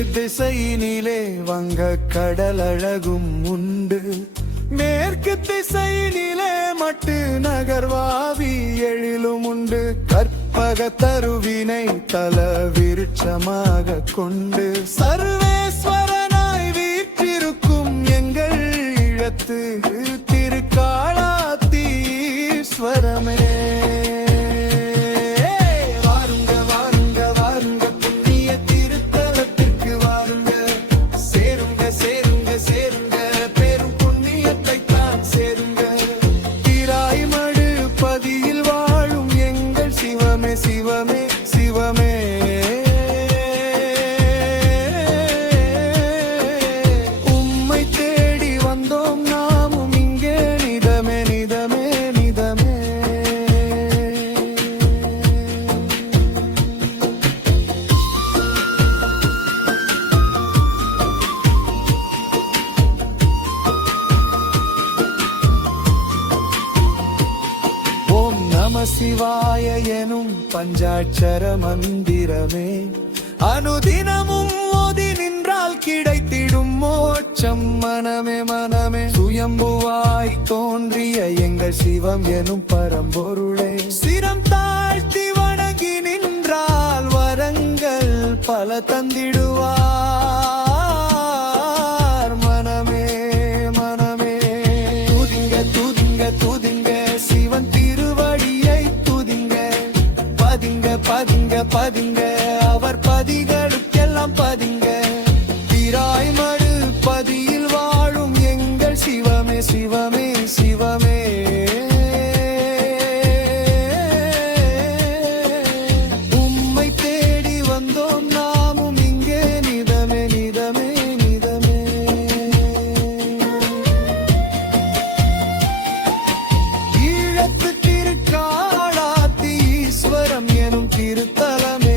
தெற்கு திசையினிலே வங்க கடல் அழகும் உண்டு. மேற்கு திசையினிலே மட்டு நகர்வாவி எழிலும் உண்டு. கற்பக தருவினை தல விருட்சமாக கொண்டு சர்வேஸ்வரனாய் வீற்றிருக்கும் எங்கள் ஈழத்து திருக்காளாத்தீஸ்வரமே. சிவமே சிவமே உம்மை தேடி வந்தோம் நாமும் இங்கே நிதமே நிதமே நிதமே. ஓம் நம சிவாய எனும் பஞ்சாட்சர மந்திரமே அனுதினமும் ஓதி நின்றால் கிடைத்திடும் மோட்சம். மனமே மனமே சுயம்புவாய் தோன்றிய எங்கள் சிவம் எனும் பரம்பொருளே, சிரம் தாழ்த்தி வணங்கி நின்றால் வரங்கள் பல தந்திடுவார். மனமே மனமே துதிங்க துதிங்க துதிங்க சிவன் திருவடியை துதிங்க. பதிங்க பதிங்க பதிங்க அவர் பதிகளுக்கெல்லாம் பதிங்க. திராய்மடு பதியில் வாழும் எங்கள் சிவமே சிவமே சிவமே. உம்மை தேடி வந்தோம் நாமும் இங்கே நிதமே நிதமே நிதமே. ஈழத்து திருக்காளாத்தி ஈஸ்வரம் எனும் திருத்தலமே